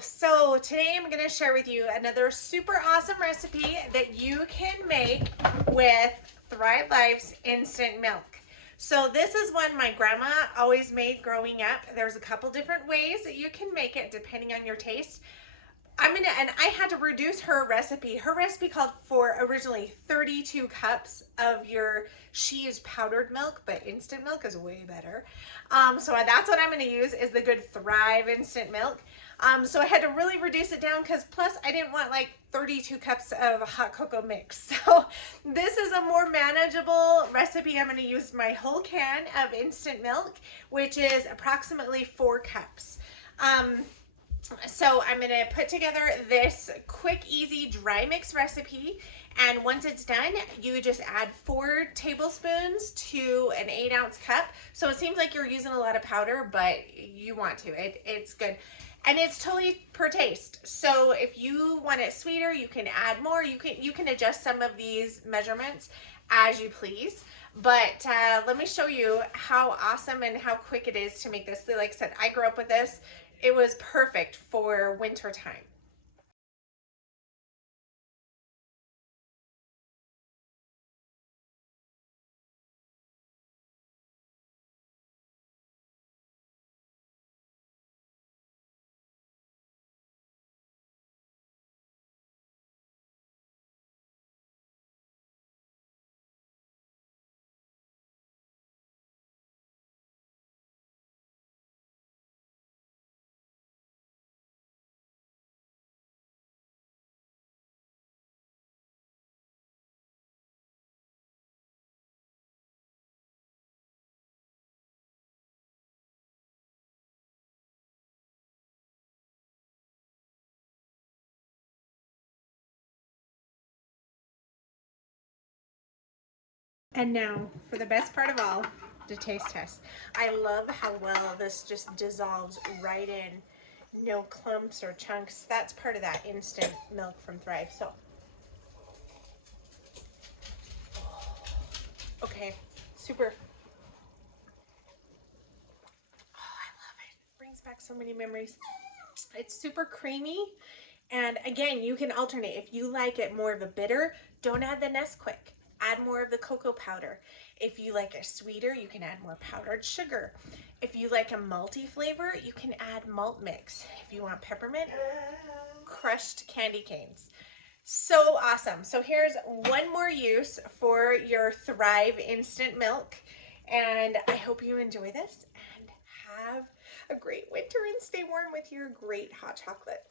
So today I'm going to share with you another super awesome recipe that you can make with Thrive Life's instant milk. So this is one my grandma always made growing up. There's a couple different ways that you can make it depending on your taste. And I had to reduce her recipe. Her recipe called for originally 32 cups of she used powdered milk, but instant milk is way better. So that's what I'm gonna use, is the good Thrive instant milk. So I had to really reduce it down because plus I didn't want like 32 cups of hot cocoa mix. So this is a more manageable recipe. I'm gonna use my whole can of instant milk, which is approximately 4 cups. So I'm going to put together this quick, easy dry mix recipe, and once it's done, you just add 4 tablespoons to an 8-ounce cup. So it seems like you're using a lot of powder, but you want to. It's good. And it's totally per taste. So if you want it sweeter, you can add more. You can adjust some of these measurements as you please. But let me show you how awesome and how quick it is to make this. Like I said, I grew up with this. It was perfect for winter time. And now for the best part of all, the taste test. I love how well this just dissolves right in. No clumps or chunks. That's part of that instant milk from Thrive. So, okay, super. Oh, I love it. Brings back so many memories. It's super creamy. And again, you can alternate. If you like it more of a bitter, don't add the Nesquik. Add more of the cocoa powder. If you like it sweeter, you can add more powdered sugar. If you like a malty flavor, you can add malt mix. If you want peppermint, crushed candy canes. So awesome. So here's one more use for your Thrive instant milk. And I hope you enjoy this and have a great winter and stay warm with your great hot chocolate.